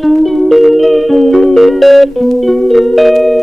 Thank you.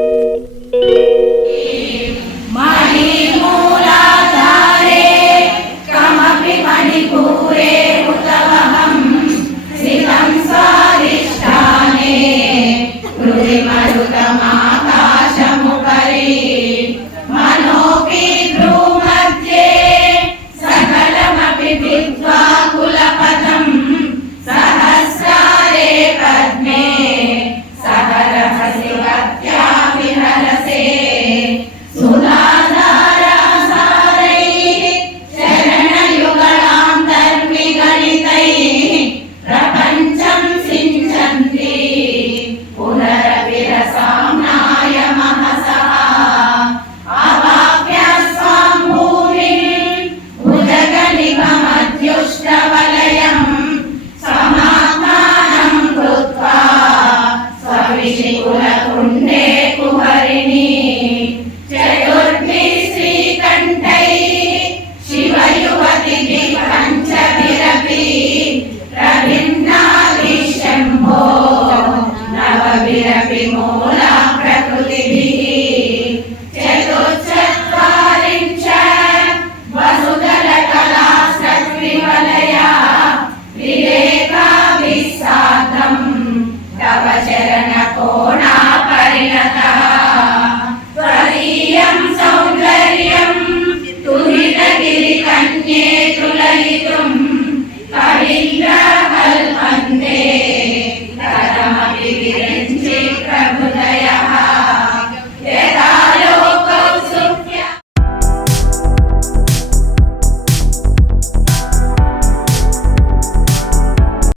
കളിക്കും കളിങ്കൽ